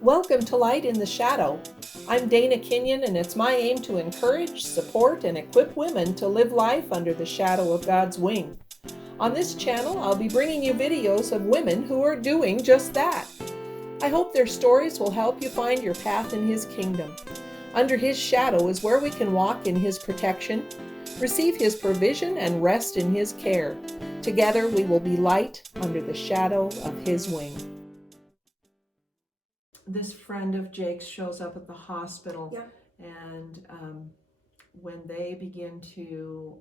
Welcome to Light in the Shadow. I'm Dana Kenyon, and it's my aim to encourage, support, and equip women to live life under the shadow of God's wing. On this channel, I'll be bringing you videos of women who are doing just that. I hope their stories will help you find your path in His kingdom. Under His shadow is where we can walk in His protection, receive His provision, and rest in His care. Together, we will be light under the shadow of His wing. This friend of Jake's shows up at the hospital, Yep. and when they begin to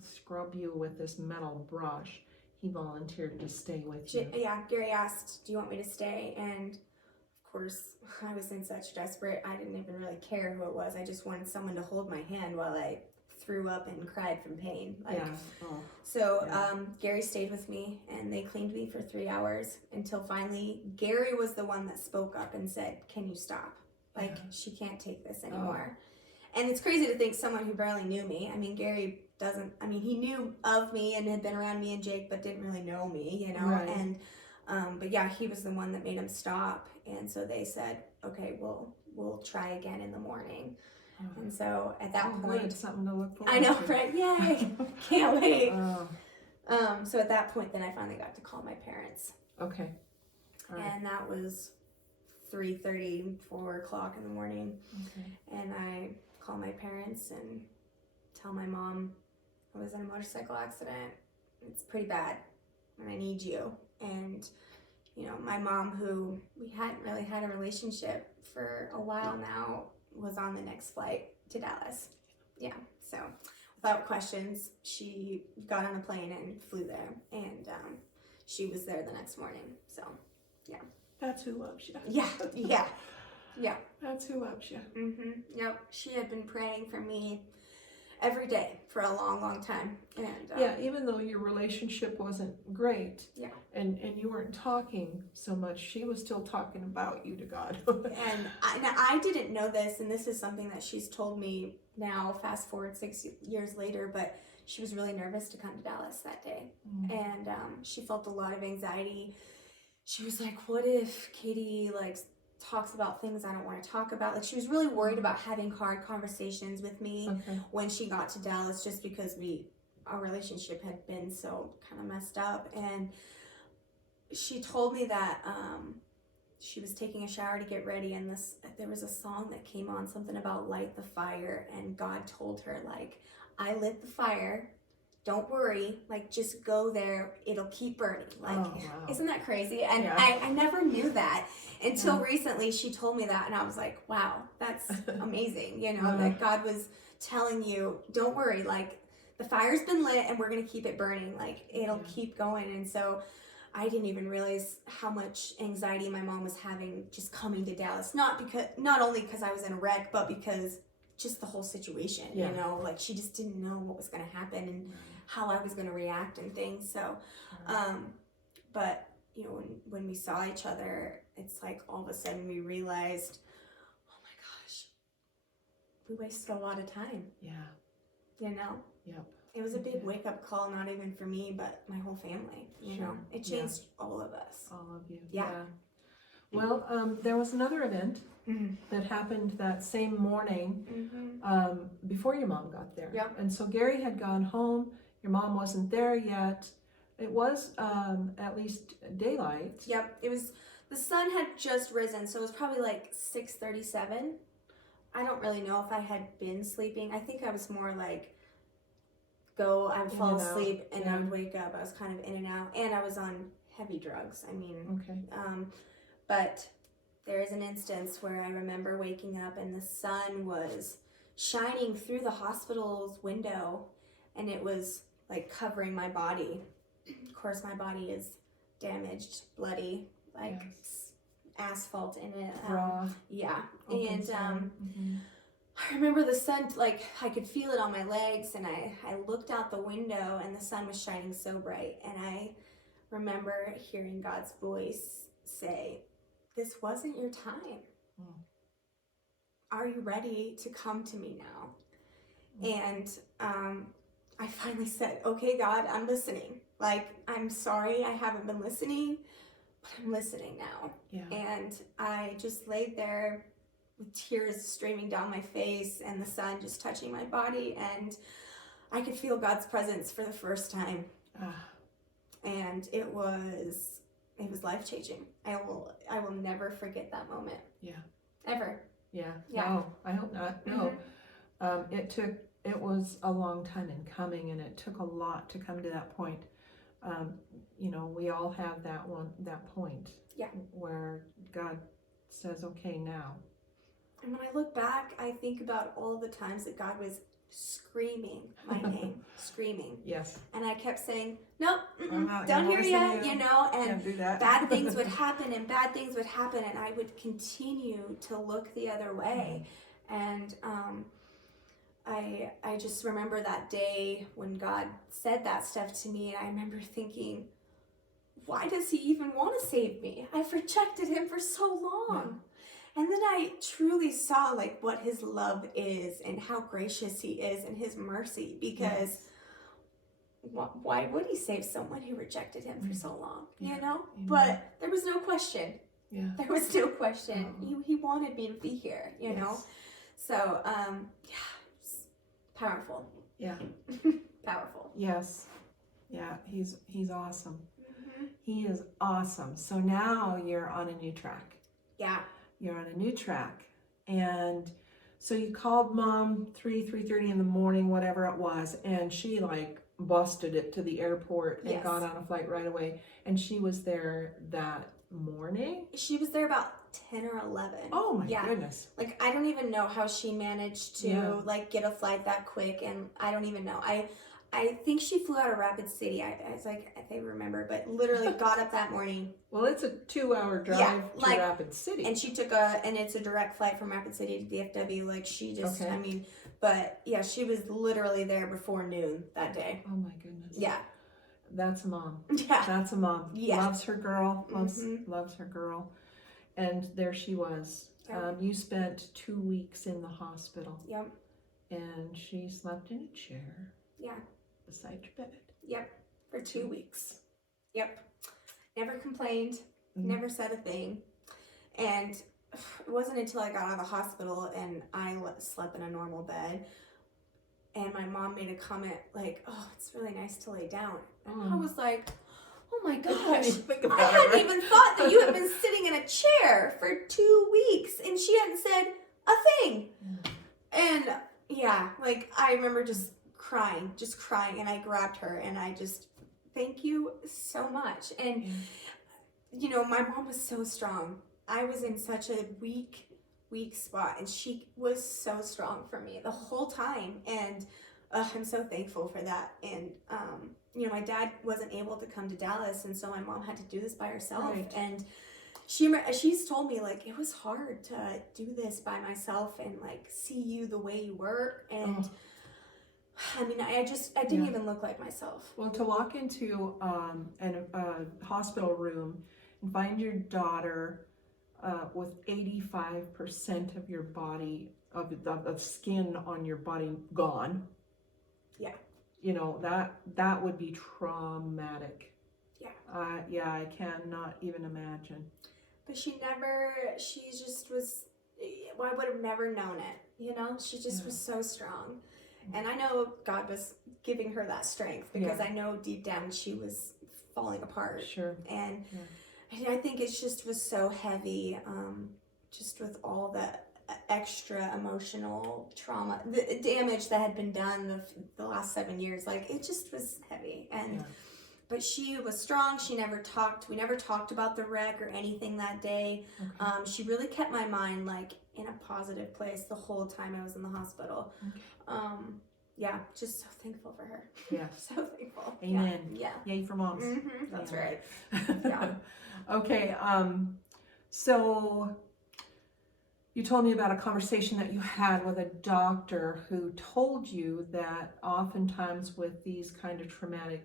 scrub you with this metal brush, he volunteered to stay with you. Yeah, Gary asked, do you want me to stay? And of course, I was in such desperate, I didn't even really care who it was. I just wanted someone to hold my hand while I threw up and cried from pain. Gary stayed with me, and they cleaned me for 3 hours until finally Gary was the one that spoke up and said, can you stop? She can't take this anymore. And it's crazy to think someone who barely knew me. I mean, Gary he knew of me and had been around me and Jake, but didn't really know me, you know? Right. And, but yeah, he was the one that made him stop. And so they said, okay, we'll try again in the morning. And so at that point, good. Something to look forward I know, to. right? Yay! Can't wait. So at that point, then I finally got to call my parents. Okay. All right. And that was 3:30, 4 o'clock in the morning. Okay. And I call my parents and tell my mom I was in a motorcycle accident. It's pretty bad, and I need you. And you know, my mom, who we hadn't really had a relationship for a while now, was on the next flight to Dallas. Yeah, so without questions, she got on a plane and flew there, and she was there the next morning. So, yeah. That's who loves you. Yeah. That's who loves you. Yep. She had been praying for me every day for a long, long time. And even though your relationship wasn't great, yeah, and you weren't talking so much, she was still talking about you to God. And I didn't know this, and this is something that she's told me now, fast forward 6 years later, but she was really nervous to come to Dallas that day. And she felt a lot of anxiety. She was like, what if Katie talks about things I don't want to talk about? Like, she was really worried about having hard conversations with me when she got to Dallas, just because our relationship had been so kind of messed up. And she told me that she was taking a shower to get ready, and there was a song that came on, something about light the fire, and God told her, I lit the fire, don't worry, just go there, it'll keep burning. Wow. Isn't that crazy? And yeah. I never knew that until recently. She told me that, and I was like, wow, that's amazing. You know, that God was telling you, don't worry, the fire's been lit and we're gonna keep it burning, it'll keep going. And so I didn't even realize how much anxiety my mom was having just coming to Dallas, not only because I was in a wreck, but because just the whole situation, you know, she just didn't know what was going to happen and how I was going to react and things. So, but you know, when we saw each other, it's like all of a sudden we realized, oh my gosh, we wasted a lot of time. Yeah. You know? Yep. It was a big wake-up call, not even for me, but my whole family, you know? It changed all of us. All of you. Yeah. Well, there was another event that happened that same morning before your mom got there. Yep. And so Gary had gone home. Your mom wasn't there yet. It was at least daylight. Yep. The sun had just risen, so it was probably 6:37. I don't really know if I had been sleeping. I think I was more I would fall asleep and I would wake up. I was kind of in and out, and I was on heavy drugs. I mean, but there is an instance where I remember waking up and the sun was shining through the hospital's window, and it was covering my body. Of course, my body is damaged, bloody, asphalt in it. Raw. Yeah. And I remember the sun, I could feel it on my legs, and I looked out the window and the sun was shining so bright, and I remember hearing God's voice say, this wasn't your time. Are you ready to come to me now? And I finally said, okay, God, I'm listening. I'm sorry I haven't been listening, but I'm listening now. Yeah. And I just laid there with tears streaming down my face and the sun just touching my body, and I could feel God's presence for the first time. And it was life-changing. I will never forget that moment. Yeah. Ever. Yeah. Yeah. No, I hope not. No. It was a long time in coming, and it took a lot to come to that point. You know, we all have that point. Yeah. Where God says, okay, now. And when I look back, I think about all the times that God was screaming my name, screaming. Yes. And I kept saying, nope, don't hear you, you know, and can't do that. bad things would happen and bad things would happen, and I would continue to look the other way. And I just remember that day when God said that stuff to me, and I remember thinking, why does he even want to save me? I've rejected him for so long. Yeah. And then I truly saw like what his love is and how gracious he is and his mercy, because why would he save someone who rejected him for so long, you know? But there was no question. Yeah. There was no question. He wanted me to be here, you know? So, it's powerful. Yeah. Powerful. Yes. Yeah, he's awesome. He is awesome. So now you're on a new track. Yeah. You're on a new track. And so you called mom 3:30 in the morning, whatever it was, and she like busted it to the airport and got on a flight right away. And she was there that morning? She was there about 10 or 11. Oh my goodness. Like, I don't even know how she managed to like get a flight that quick, and I don't even know. I think she flew out of Rapid City. I was like, I think I remember, but literally got up that morning. Well, it's a 2-hour drive to Rapid City. And she took and it's a direct flight from Rapid City to DFW. Like, she just, I mean, but yeah, she was literally there before noon that day. Oh my goodness. Yeah. That's a mom. Yeah. That's a mom. Yeah. Loves her girl. Loves her girl. And there she was. Yep. You spent 2 weeks in the hospital. Yep. And she slept in a chair. Yeah. Beside your bed. Yep. For 2 weeks. Yep. Never complained. Never said a thing. And it wasn't until I got out of the hospital and I slept in a normal bed, and my mom made a comment like, oh, it's really nice to lay down. And I was like, oh my gosh, I hadn't even thought that you had been sitting in a chair for 2 weeks and she hadn't said a thing. And yeah, like I remember just crying, and I grabbed her and I just, thank you so much. And you know, my mom was so strong. I was in such a weak spot, and she was so strong for me the whole time, and I'm so thankful for that. And you know, my dad wasn't able to come to Dallas, and so my mom had to do this by herself. And she's told me like it was hard to do this by myself and like see you the way you were. And I mean, I didn't even look like myself. Well, to walk into a hospital room and find your daughter with 85% of your body, of the skin on your body gone. Yeah. You know, that would be traumatic. Yeah. I cannot even imagine. But she just was, well, I would have never known it, you know? She just was so strong. And I know God was giving her that strength, because I know deep down she was falling apart. Sure. And I think it just was so heavy, just with all the extra emotional trauma, the damage that had been done the last 7 years. Like, it just was heavy. And but she was strong. We never talked about the wreck or anything that day. Okay. She really kept my mind like in a positive place the whole time I was in the hospital. Okay. Yeah, just so thankful for her. Yeah. So thankful. Amen. Yeah. Yay for moms. That's right. Yeah. Okay. So you told me about a conversation that you had with a doctor who told you that oftentimes with these kind of traumatic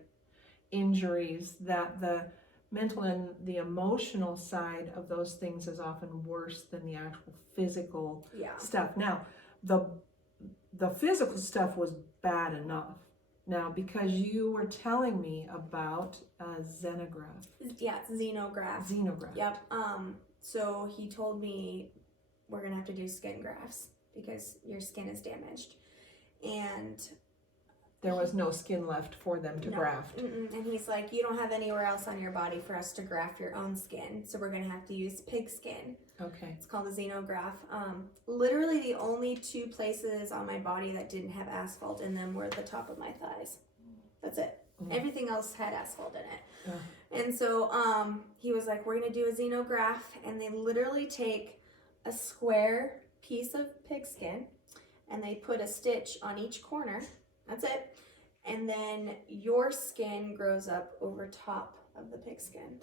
injuries, that the mental and the emotional side of those things is often worse than the actual physical stuff. Now, the physical stuff was bad enough, Now, because you were telling me about xenograph. Yeah, it's xenograph. Xenograph. Yep. So he told me we're gonna have to do skin grafts because your skin is damaged, and there was no skin left for them to graft. And he's like, you don't have anywhere else on your body for us to graft your own skin, so we're gonna have to use pig skin. Okay. It's called a xenograph. Literally the only two places on my body that didn't have asphalt in them were the top of my thighs. That's it. Everything else had asphalt in it. And so he was like, we're gonna do a xenograph, and they literally take a square piece of pig skin and they put a stitch on each corner. That's it. And then your skin grows up over top of the pig skin.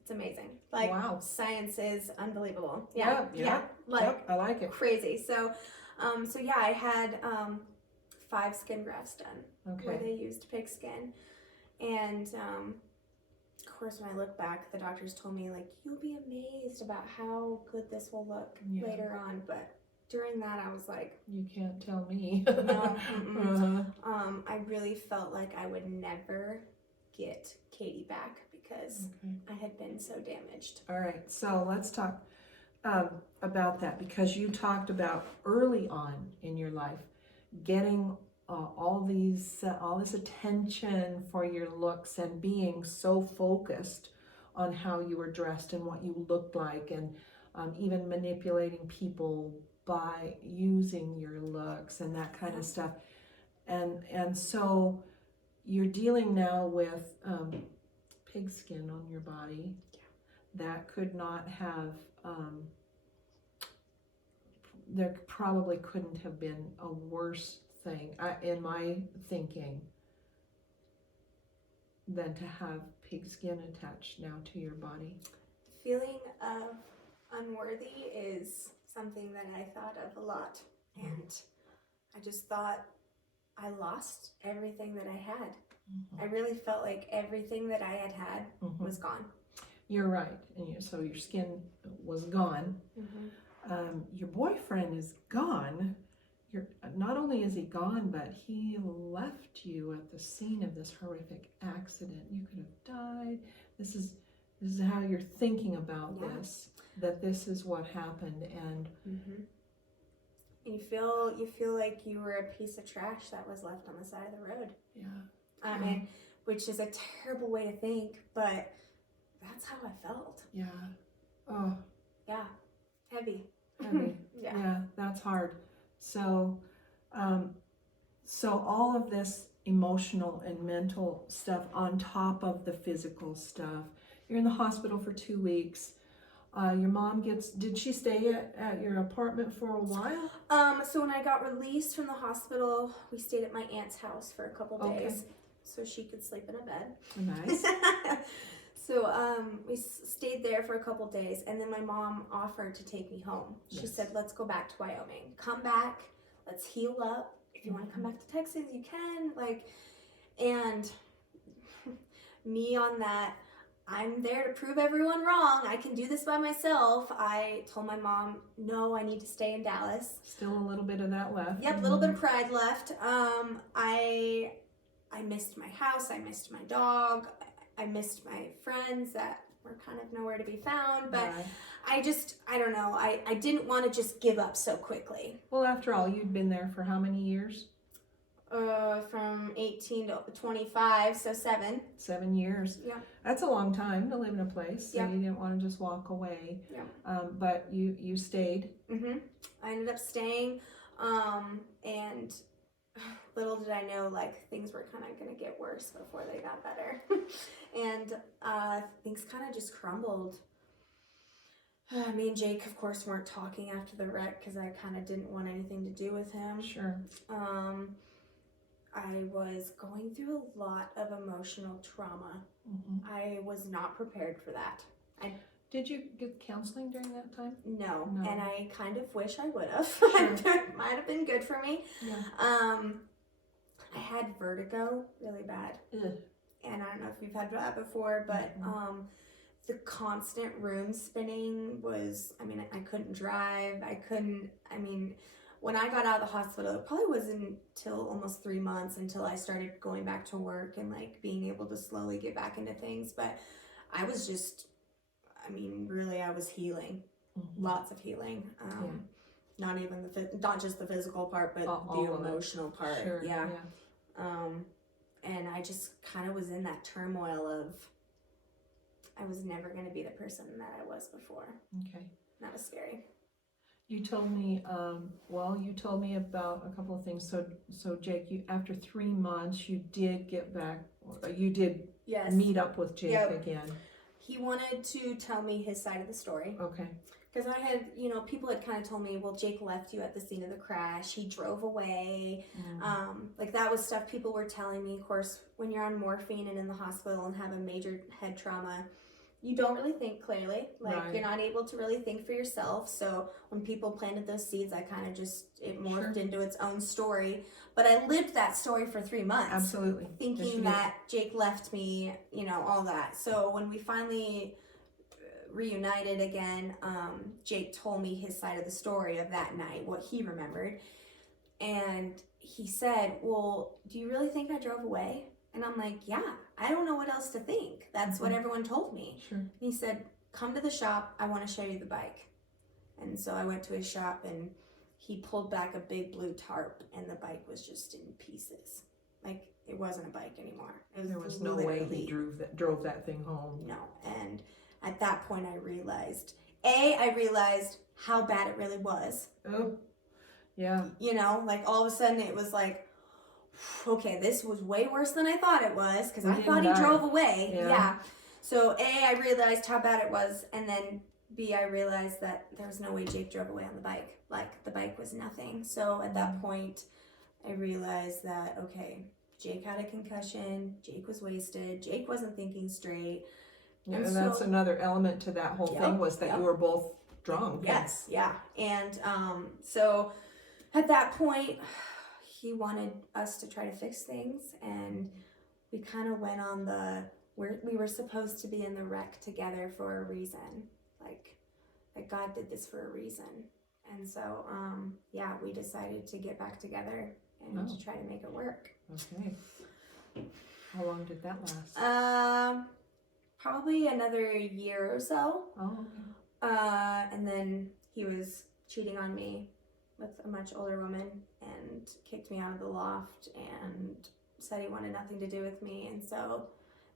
It's amazing. Like, wow. Science is unbelievable. Yeah. Like, I like it. Crazy. So yeah, I had 5 skin grafts done. Okay. Where they used pig skin. And of course, when I look back, the doctors told me, like, you'll be amazed about how good this will look later on. But during that, I was like, you can't tell me. No. I really felt like I would never get Katie back because I had been so damaged. All right, so let's talk about that, because you talked about early on in your life getting all this attention for your looks and being so focused on how you were dressed and what you looked like, and even manipulating people by using your looks and that kind of stuff. And so you're dealing now with pig skin on your body that could not have, there probably couldn't have been a worse thing, in my thinking, than to have pig skin attached now to your body. The feeling of unworthy is something that I thought of a lot, and I just thought I lost everything that I had. I really felt like everything that I had was gone. You're right, and so your skin was gone. Your boyfriend is gone. Not only is he gone, but he left you at the scene of this horrific accident. You could have died. This is how you're thinking about this. That this is what happened, and you feel like you were a piece of trash that was left on the side of the road. I mean, which is a terrible way to think, but that's how I felt. Heavy. Yeah, that's hard. So all of this emotional and mental stuff on top of the physical stuff. You're in the hospital for 2 weeks. Your mom did she stay at your apartment for a while? So when I got released from the hospital, we stayed at my aunt's house for a couple days so she could sleep in a bed. Nice. So we stayed there for a couple days, and then my mom offered to take me home. She said, let's go back to Wyoming. Come back, let's heal up. If you want to come back to Texas, you can. And me on that, I'm there to prove everyone wrong. I can do this by myself. I told my mom, no, I need to stay in Dallas. Still a little bit of that left. Yep, a little bit of pride left. I missed my house. I missed my dog. I missed my friends that were kind of nowhere to be found. But I don't know. I didn't want to just give up so quickly. Well, after all, you'd been there for how many years? From 18 to 25, so 7. 7 years. Yeah. That's a long time to live in a place, so you didn't want to just walk away. Yeah. But you stayed. I ended up staying, and little did I know, things were kind of going to get worse before they got better. And things kind of just crumbled. Me and Jake, of course, weren't talking after the wreck because I kind of didn't want anything to do with him. Sure. I was going through a lot of emotional trauma. I was not prepared for that. Did you get counseling during that time? No. And I kind of wish I would have. Sure. It might have been good for me. Yeah. I had vertigo really bad. Ugh. And I don't know if you've had that before, but the constant room spinning was, I couldn't drive. when I got out of the hospital, it probably wasn't until almost 3 months until I started going back to work and like being able to slowly get back into things. But I was just, I mean, really, I was healing, lots of healing. Not even not just the physical part, but the emotional part. Sure. Yeah. And I just kind of was in that turmoil of, I was never going to be the person that I was before. Okay. That was scary. You told me, you told me about a couple of things. So Jake, you, after 3 months, you did get back, you did meet up with Jake again. He wanted to tell me his side of the story. Okay. Because I had, people had kind of told me, well, Jake left you at the scene of the crash. He drove away. Like that was stuff people were telling me. Of course, when you're on morphine and in the hospital and have a major head trauma, you don't really think clearly. Like you're not able to really think for yourself. So when people planted those seeds, I kind of it morphed into its own story. But I lived that story for 3 months. Absolutely. Thinking that Jake left me, all that. So when we finally reunited again, Jake told me his side of the story of that night, what he remembered. And he said, well, do you really think I drove away? And I'm like, yeah, I don't know what else to think. That's what everyone told me. Sure. And he said, come to the shop. I want to show you the bike. And so I went to his shop and he pulled back a big blue tarp and the bike was just in pieces. Like it wasn't a bike anymore. There was no way he drove that thing home. No. And at that point I realized how bad it really was. Oh, yeah. Like all of a sudden it was like, okay, this was way worse than I thought it was, because I thought he drove away. Yeah. So A, I realized how bad it was, and then B, I realized that there was no way Jake drove away on the bike. Like the bike was nothing. So at that point, I realized that, okay, Jake had a concussion, Jake was wasted, Jake wasn't thinking straight. Yeah, and that's another element to that whole thing, was that you were both drunk. Yes, yeah. And so at that point, he wanted us to try to fix things, and we kind of went on we were supposed to be in the wreck together for a reason. Like God did this for a reason. And so, we decided to get back together and to try to make it work. Okay. How long did that last? Probably another year or so. Oh, okay. And then he was cheating on me with a much older woman and kicked me out of the loft and said he wanted nothing to do with me. And so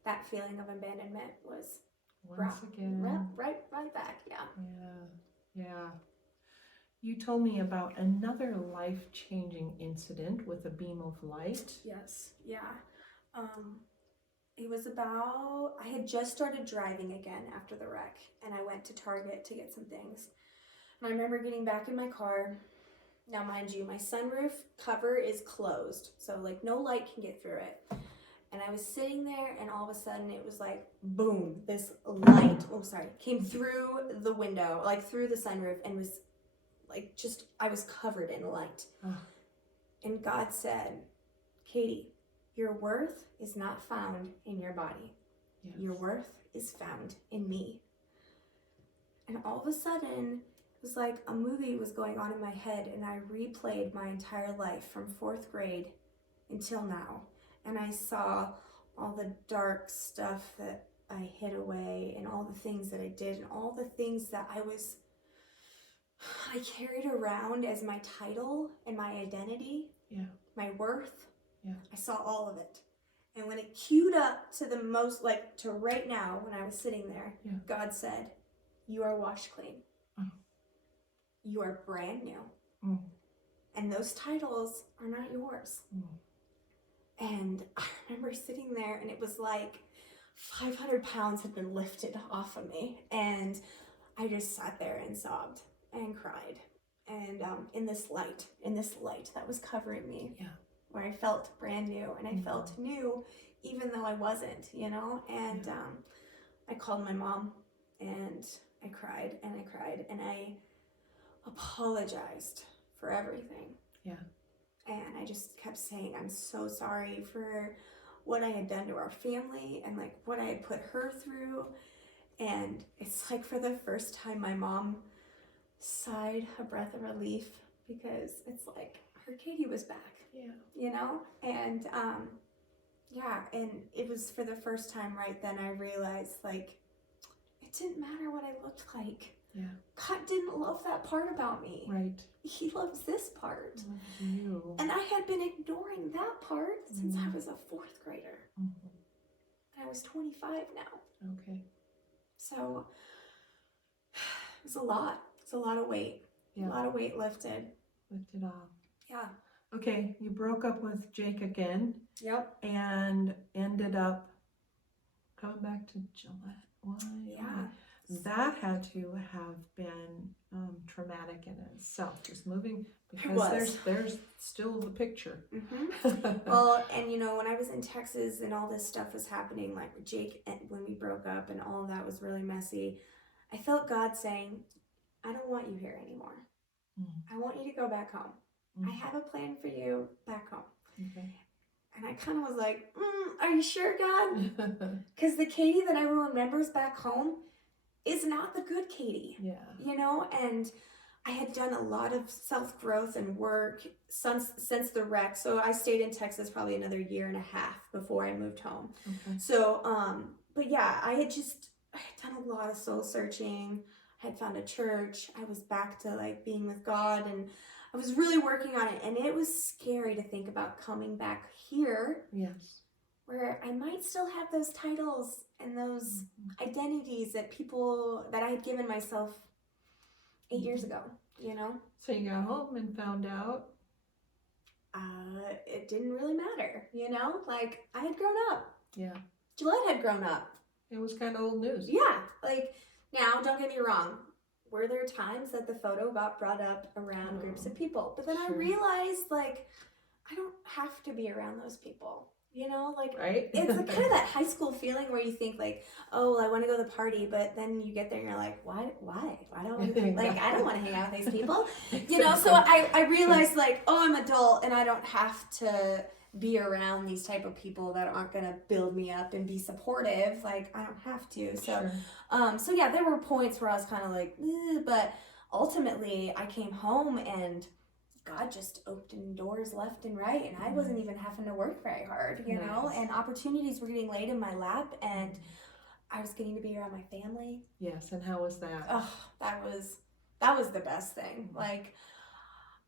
that feeling of abandonment was right back. Yeah. You told me about another life-changing incident with a beam of light. Yes. Yeah. It was I had just started driving again after the wreck, and I went to Target to get some things. And I remember getting back in my car. Now, mind you, my sunroof cover is closed, so like no light can get through it. And I was sitting there, and all of a sudden it was like, boom, this light, came through the window, like through the sunroof, and was like I was covered in light. And God said, Katie, your worth is not found in your body. Yes. Your worth is found in me. And all of a sudden, it was like a movie was going on in my head, and I replayed my entire life from 4th grade until now. And I saw all the dark stuff that I hid away, and all the things that I did, and all the things that I carried around as my title and my identity, my worth. Yeah. I saw all of it. And when it queued up to the most, to right now, when I was sitting there, God said, you are washed clean. You are brand new. And those titles are not yours. And I remember sitting there, and it was like 500 pounds had been lifted off of me. And I just sat there and sobbed and cried. And in this light that was covering me, where I felt brand new, and I felt new even though I wasn't, And I called my mom, and I cried and I cried, and I apologized for everything. Yeah. And I just kept saying, I'm so sorry for what I had done to our family, and what I had put her through. And it's for the first time my mom sighed a breath of relief, because it's like her Katie was back. Yeah. You know? And yeah, and it was for the first time right then I realized like it didn't matter what I looked like. Yeah. God didn't love that part about me. Right. He loves this part. Loves you. And I had been ignoring that part since I was a 4th grader. Mm-hmm. And I was 25 now. Okay. So it was a lot. It's a lot of weight. Yeah. A lot of weight lifted. Lifted off. Yeah. Okay, you broke up with Jake again. Yep. And ended up coming back to Gillette. Why? Yeah. That had to have been traumatic in itself, just moving, because there's still the picture. Mm-hmm. Well, and you know, when I was in Texas and all this stuff was happening, like with Jake, and when we broke up and all of that was really messy, I felt God saying, I don't want you here anymore. I want you to go back home. I have a plan for you back home. Okay. And I kind of was like, are you sure, God? Because the Katie that everyone remembers back home is not the good Katie. Yeah. You know, and I had done a lot of self-growth and work since the wreck. So I stayed in Texas probably another 1.5 years before I moved home. Okay. So, but yeah, I had done a lot of soul searching. I had found a church. I was back to like being with God, and I was really working on it. And it was scary to think about coming back here. Yes. Where I might still have those titles and those identities that I had given myself 8 years ago, you know? So you got home and found out? It didn't really matter, you know? Like, I had grown up. Yeah. Gillette had grown up. It was kind of old news. Yeah. Like, now, don't get me wrong. Were there times that the photo got brought up around groups of people? But then I realized, like, I don't have to be around those people. You know, like, right? It's kind of that high school feeling where you think, like, oh, well, I want to go to the party, but then you get there and you're like, why? I don't want to, like, I don't want to hang out with these people. You know, so I realized, like, oh, I'm adult and I don't have to be around these type of people that aren't going to build me up and be supportive. Like, I don't have to. So, so yeah, there were points where I was kind of like, but ultimately I came home and God just opened doors left and right, and I wasn't even having to work very hard, you know, and opportunities were getting laid in my lap, and I was getting to be around my family. Yes, and how was that? Oh, that was the best thing. Like,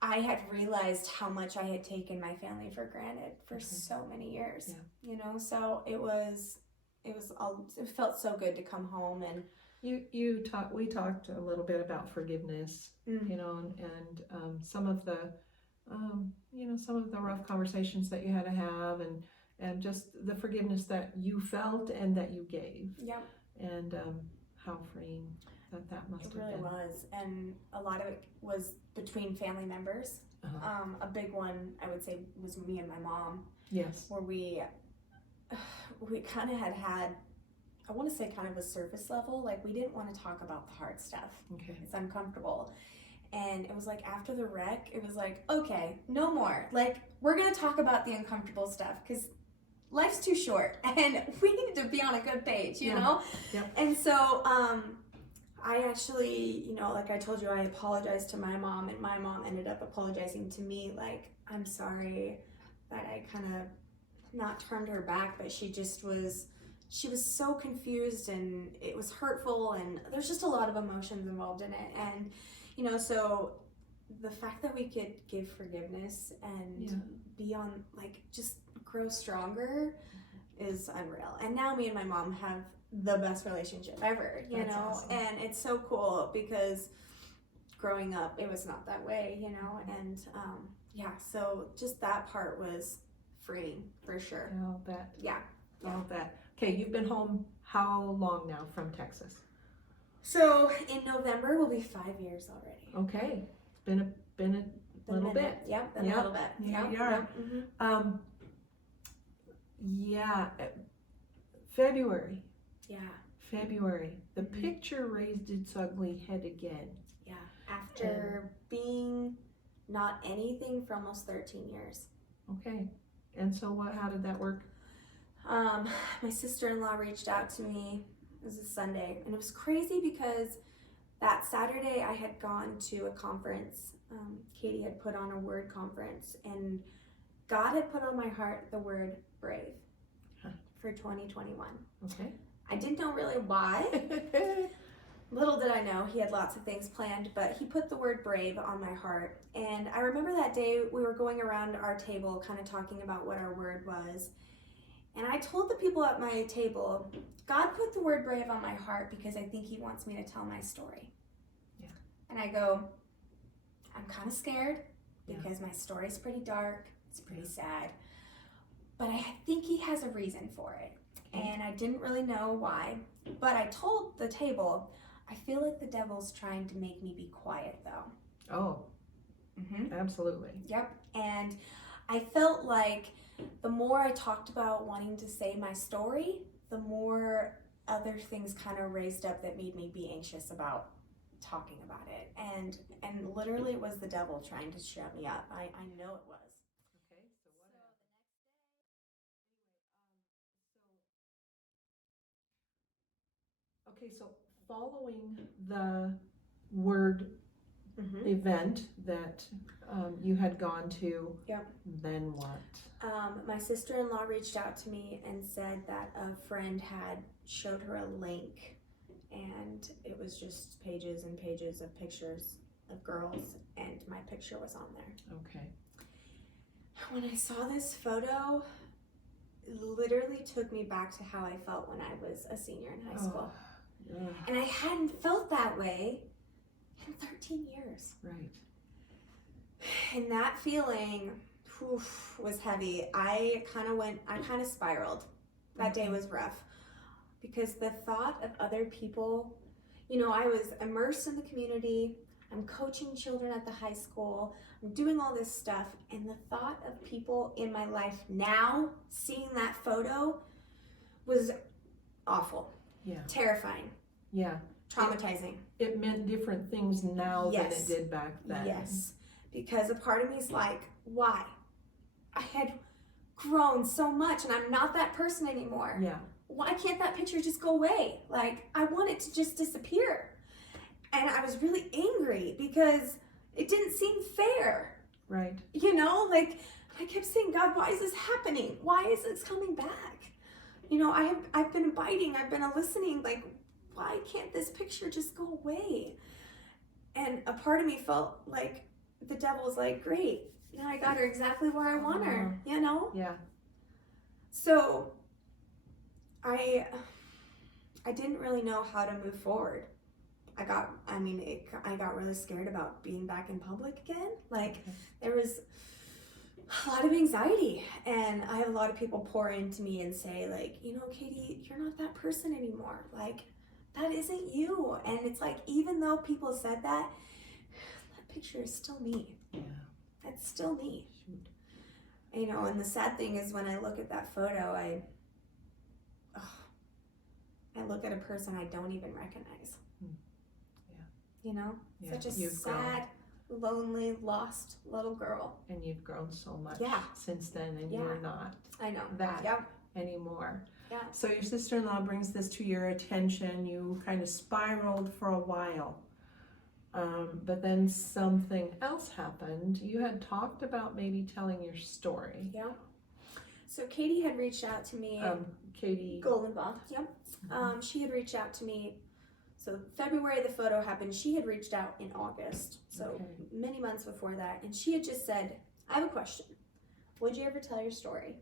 I had realized how much I had taken my family for granted for so many years, you know, so it felt so good to come home. And we talked a little bit about forgiveness, you know, and some of the rough conversations that you had to have, and just the forgiveness that you felt and that you gave. Yep. And how freeing that must have been. It really was, and a lot of it was between family members. A big one, I would say, was me and my mom. Yes. Where we kind of had, I want to say, kind of a surface level. Like, we didn't want to talk about the hard stuff. Okay. It's uncomfortable. And it was like, after the wreck, it was like, okay, no more. Like, we're going to talk about the uncomfortable stuff because life's too short and we need to be on a good page, you know? Yep. And so, I actually, you know, like I told you, I apologized to my mom, and my mom ended up apologizing to me. Like, I'm sorry that I kind of not turned her back, but she was so confused, and it was hurtful, and there's just a lot of emotions involved in it. And, you know, so the fact that we could give forgiveness and be on, like, just grow stronger is unreal. And now me and my mom have the best relationship ever, you know? Awesome. And it's so cool because growing up, it was not that way, you know? And, so just that part was freeing for sure. I'll bet. Yeah. I'll bet. Okay, you've been home how long now from Texas? So in November will be 5 years already. Okay, been a little bit. Yep, been a little bit. Yeah, you are. February. Yeah. February. The picture raised its ugly head again. Yeah. After being not anything for almost 13 years. Okay. And so how did that work? My sister-in-law reached out to me. It was a Sunday, and it was crazy because That Saturday, I had gone to a conference. Katie had put on a word conference, and God had put on my heart the word brave for 2021. Okay. I didn't know really why. Little did I know, he had lots of things planned, but he put the word brave on my heart. And I remember that day we were going around our table kind of talking about what our word was. And I told the people at my table, God put the word brave on my heart because I think he wants me to tell my story. Yeah. And I go, I'm kind of scared because my story's pretty dark, it's pretty sad, but I think he has a reason for it. And I didn't really know why, but I told the table, I feel like the devil's trying to make me be quiet though. Oh, absolutely. Yep. And I felt like the more I talked about wanting to say my story, the more other things kind of raised up that made me be anxious about talking about it. And literally it was the devil trying to shut me up. I know it was. Okay, so what happened? Okay, so following the word event that you had gone to, then what? My sister-in-law reached out to me and said that a friend had showed her a link, and it was just pages and pages of pictures of girls, and my picture was on there. Okay. When I saw this photo, it literally took me back to how I felt when I was a senior in high school. And I hadn't felt that way in 13 years. Right. And that feeling was heavy. I kind of spiraled. That day was rough because the thought of other people, I was immersed in the community. I'm coaching children at the high school. I'm doing all this stuff. And the thought of people in my life now seeing that photo was awful. Yeah. Terrifying. Yeah. Traumatizing. It meant different things now than it did back then. Yes. Because a part of me is like, why? I had grown so much and I'm not that person anymore. Yeah. Why can't that picture just go away? Like, I want it to just disappear. And I was really angry because it didn't seem fair. Right. I kept saying, God, why is this happening? Why is this coming back? I've been abiding, I've been listening, like, why can't this picture just go away? And a part of me felt like the devil's like, great, now I got her exactly where I want her, Yeah. So I didn't really know how to move forward. I got really scared about being back in public again. There was a lot of anxiety, and I had a lot of people pour into me and say, like, Katie, you're not that person anymore. Like, that isn't you. And it's like, even though people said that picture is still me. Yeah. That's still me. Shoot. And the sad thing is when I look at that photo, I look at a person I don't even recognize. Yeah. Such a sad, lonely, lost little girl. And you've grown so much since then, and you're not that anymore. Yeah. So your sister-in-law brings this to your attention. You kind of spiraled for a while. But then something else happened. You had talked about maybe telling your story. Yeah. So Katie had reached out to me. Katie Goldenbach. Yep. She had reached out to me. So February the photo happened. She had reached out in August. So many months before that. And she had just said, I have a question. Would you ever tell your story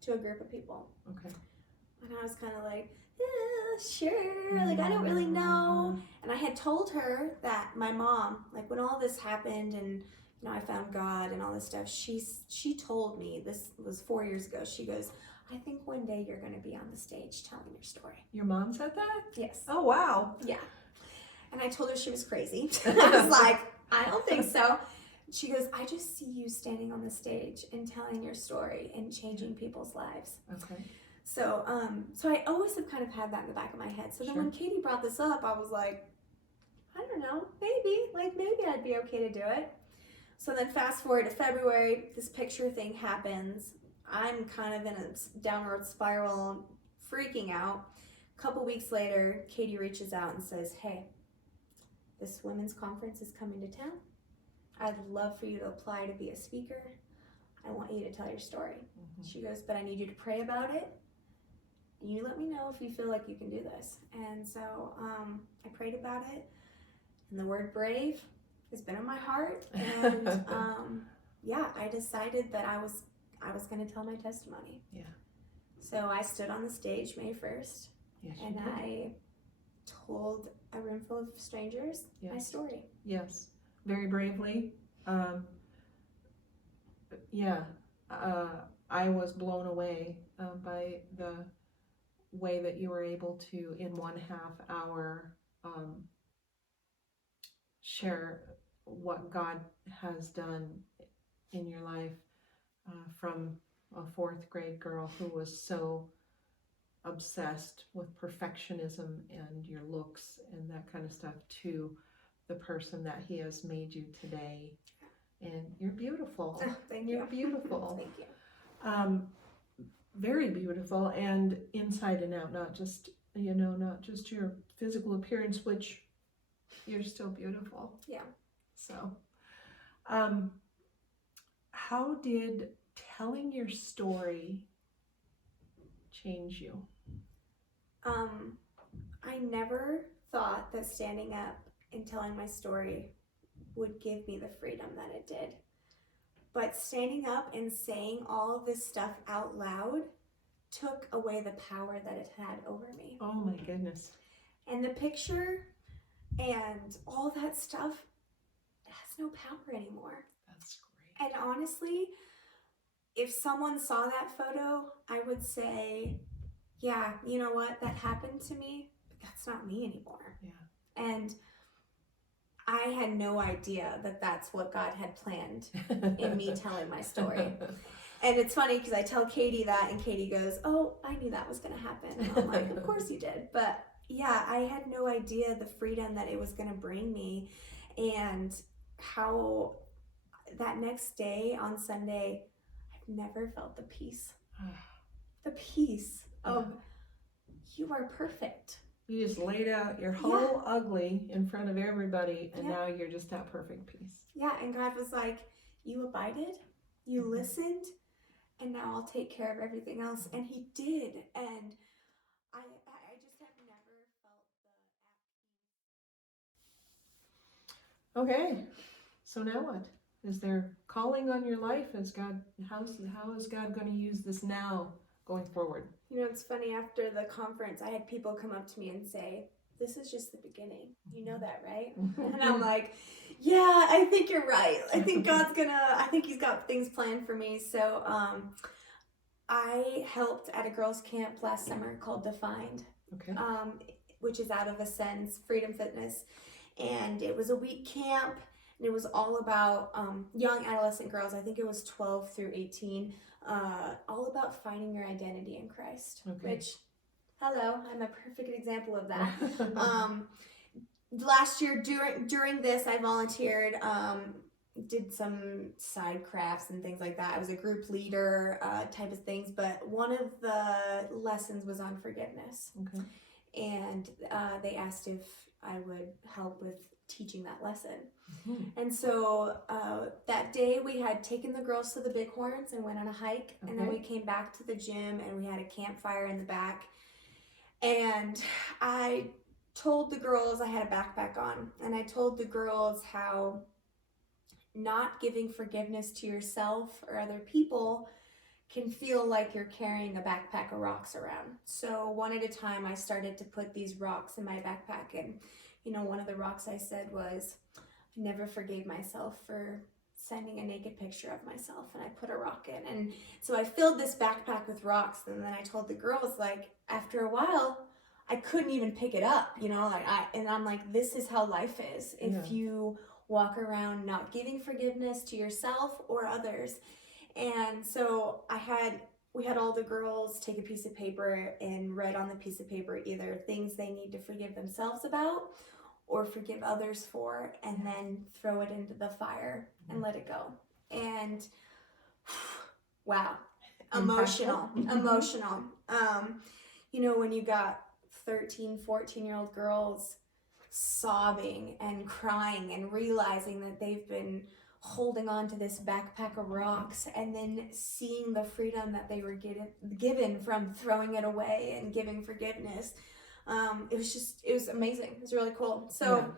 to a group of people? Okay. And I was kind of like, yeah, sure. Like, I don't really know. And I had told her that my mom, like, when all this happened and, I found God and all this stuff, she told me, this was 4 years ago, she goes, I think one day you're going to be on the stage telling your story. Your mom said that? Yes. Oh, wow. Yeah. And I told her she was crazy. I was like, I don't think so. She goes, I just see you standing on the stage and telling your story and changing people's lives. Okay. So I always have kind of had that in the back of my head. So then when Katie brought this up, I was like, I don't know, maybe I'd be okay to do it. So then fast forward to February, this picture thing happens. I'm kind of in a downward spiral, freaking out. A couple weeks later, Katie reaches out and says, hey, this women's conference is coming to town. I'd love for you to apply to be a speaker. I want you to tell your story. She goes, but I need you to pray about it. You let me know if you feel like you can do this. And so I prayed about it. And the word brave has been in my heart. And I decided that I was going to tell my testimony. Yeah. So I stood on the stage May 1st. Yes, and I told a room full of strangers my story. Yes, very bravely. I was blown away by the way that you were able to, in 1/2 hour, share what God has done in your life, from a 4th grade girl who was so obsessed with perfectionism and your looks and that kind of stuff to the person that He has made you today. And you're beautiful. Oh, thank You're you. beautiful. Thank you. Very beautiful, and inside and out, not just your physical appearance, which you're still beautiful. Yeah. So, how did telling your story change you? I never thought that standing up and telling my story would give me the freedom that it did. But standing up and saying all of this stuff out loud took away the power that it had over me. Oh my goodness. And the picture and all that stuff has no power anymore. That's great. And honestly, if someone saw that photo, I would say, yeah, you know what, that happened to me, but that's not me anymore. Yeah. And I had no idea that that's what God had planned in me telling my story. And it's funny because I tell Katie that, and Katie goes, oh, I knew that was going to happen. And I'm like, of course you did. But yeah, I had no idea the freedom that it was going to bring me, and how that next day on Sunday, I've never felt the peace. The peace of, you are perfect. You just laid out your whole ugly in front of everybody, and now you're just at perfect peace. Yeah, and God was like, you abided, you listened, and now I'll take care of everything else. And He did. And I just have never felt the Okay, so now what? Is there calling on your life? How is God going to use this now going forward? You know, it's funny, after the conference, I had people come up to me and say, this is just the beginning. You know that, right? And I'm like, yeah, I think you're right. I think He's got things planned for me. So I helped at a girls' camp last summer called Defined, which is out of Ascend's Freedom Fitness. And it was a week camp, and it was all about young adolescent girls. I think it was 12 through 18. All about finding your identity in Christ, which, hello, I'm a perfect example of that. Last year during this, I volunteered, did some side crafts and things like that. I was a group leader, type of things, but one of the lessons was on forgiveness. And they asked if I would help with teaching that lesson. And so that day we had taken the girls to the Bighorns and went on a hike, and then we came back to the gym and we had a campfire in the back, and I told the girls, I had a backpack on, and I told the girls how not giving forgiveness to yourself or other people can feel like you're carrying a backpack of rocks around. So one at a time, I started to put these rocks in my backpack, and one of the rocks I said was, I never forgave myself for sending a naked picture of myself, and I put a rock in. And so I filled this backpack with rocks, and then I told the girls, like, after a while, I couldn't even pick it up, and I'm like, this is how life is. If you walk around not giving forgiveness to yourself or others. And so we had all the girls take a piece of paper and write on the piece of paper either things they need to forgive themselves about or forgive others for, and then throw it into the fire and let it go. And wow, emotional. When you got 13, 14-year-old girls sobbing and crying and realizing that they've been holding on to this backpack of rocks, and then seeing the freedom that they were given from throwing it away and giving forgiveness. It was amazing. It was really cool. So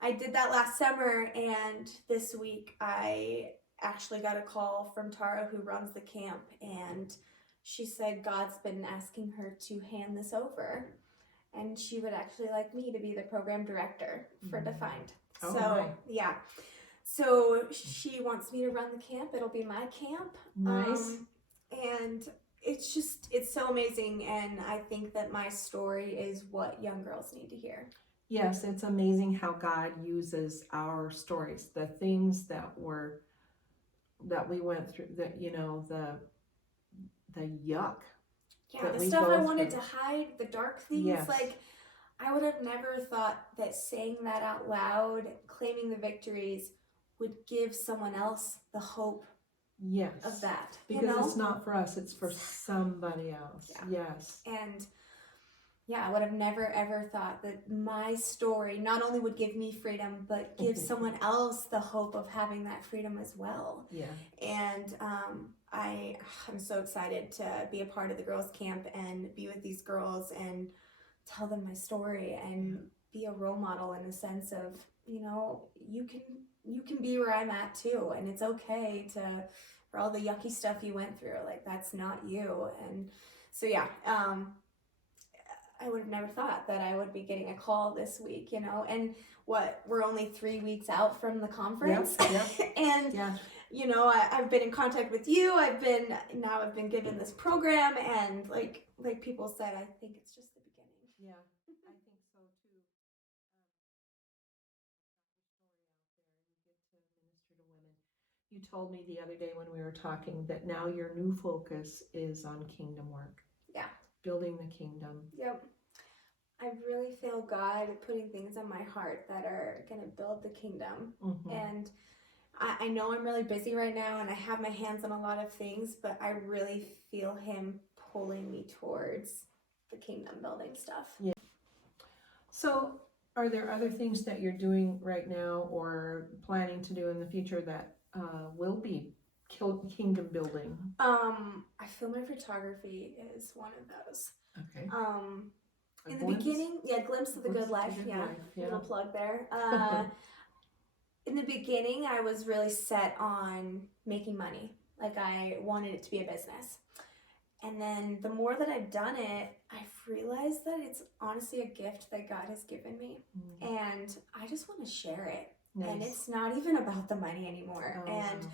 I did that last summer, and this week I actually got a call from Tara, who runs the camp, and she said God's been asking her to hand this over, and she would actually like me to be the program director for Defined. Yeah. So she wants me to run the camp. It'll be my camp. Nice. And it's so amazing, and I think that my story is what young girls need to hear. Yes, it's amazing how God uses our stories, the things that we went through, that the yuck. Yeah, the stuff I wanted to hide, the dark things. Yes. Like, I would have never thought that saying that out loud, claiming the victories, would give someone else the hope of that. Because it's not for us, it's for somebody else. Yeah. Yes. And I would have never ever thought that my story not only would give me freedom, but give someone else the hope of having that freedom as well. Yeah. And I'm so excited to be a part of the girls' camp and be with these girls and tell them my story and be a role model in the sense of, you can be where I'm at too, and it's okay for all the yucky stuff you went through. Like, that's not you. And so I would have never thought that I would be getting a call this week, and we're only 3 weeks out from the conference. And I've been in contact with you. I've been given this program, and like people said, I think it's just the beginning. Yeah, I think so too. You get to minister to women. You told me the other day when we were talking that now your new focus is on kingdom work. Yeah. Building the kingdom. Yep. I really feel God putting things on my heart that are going to build the kingdom. And I know I'm really busy right now, and I have my hands on a lot of things, but I really feel Him pulling me towards the kingdom building stuff. Yeah. So are there other things that you're doing right now or planning to do in the future that will be kingdom building? I feel my photography is one of those. Okay. In the beginning, Glimpse of the Good Life. Little plug there. In the beginning, I was really set on making money. Like, I wanted it to be a business. And then the more that I've done it, I've realized that it's honestly a gift that God has given me. And I just want to share it. Nice. And it's not even about the money anymore. And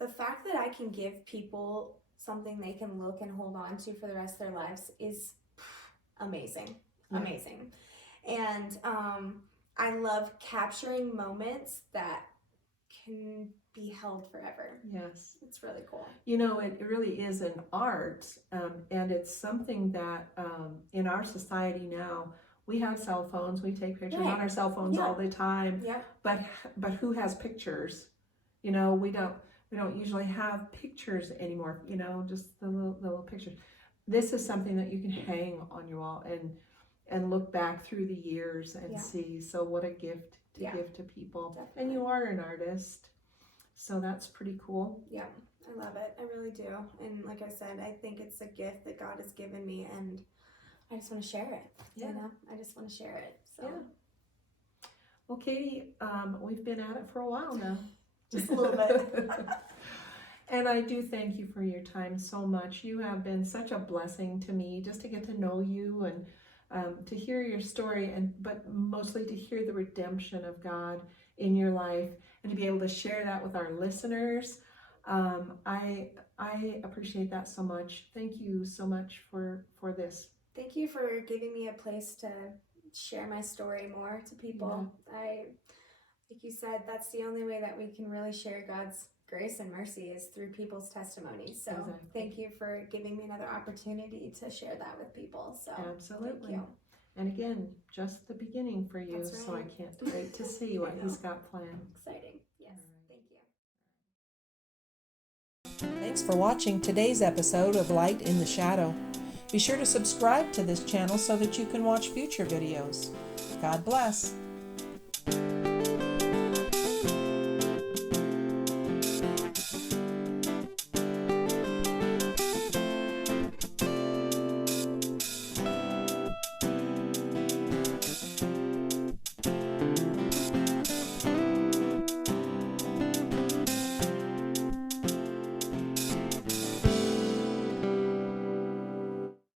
the fact that I can give people something they can look and hold on to for the rest of their lives is amazing. And I love capturing moments that can be held forever. Yes. It's really cool. It really is an art, and it's something that in our society now, we have cell phones, we take pictures on our cell phones all the time. Yeah. But who has pictures? We don't usually have pictures anymore, just the little pictures. This is something that you can hang on your wall and look back through the years and see. So what a gift to give to people. Definitely. And you are an artist, so that's pretty cool. Yeah, I love it. I really do. And like I said, I think it's a gift that God has given me, and I just want to share it. Yeah. I just want to share it. So. Yeah. Well, Katie, we've been at it for a while now. Just a little bit. And I do thank you for your time so much. You have been such a blessing to me, just to get to know you and to hear your story, but mostly to hear the redemption of God in your life and to be able to share that with our listeners. I appreciate that so much. Thank you so much for this. Thank you for giving me a place to share my story more to people. Like you said, that's the only way that we can really share God's grace and mercy is through people's testimonies. So Thank you for giving me another opportunity to share that with people. So absolutely. Thank you. And again, just the beginning for you. Right. So I can't wait to see what He's got planned. Exciting. Yes. Thank you. Thanks for watching today's episode of Light in the Shadow. Be sure to subscribe to this channel so that you can watch future videos. God bless.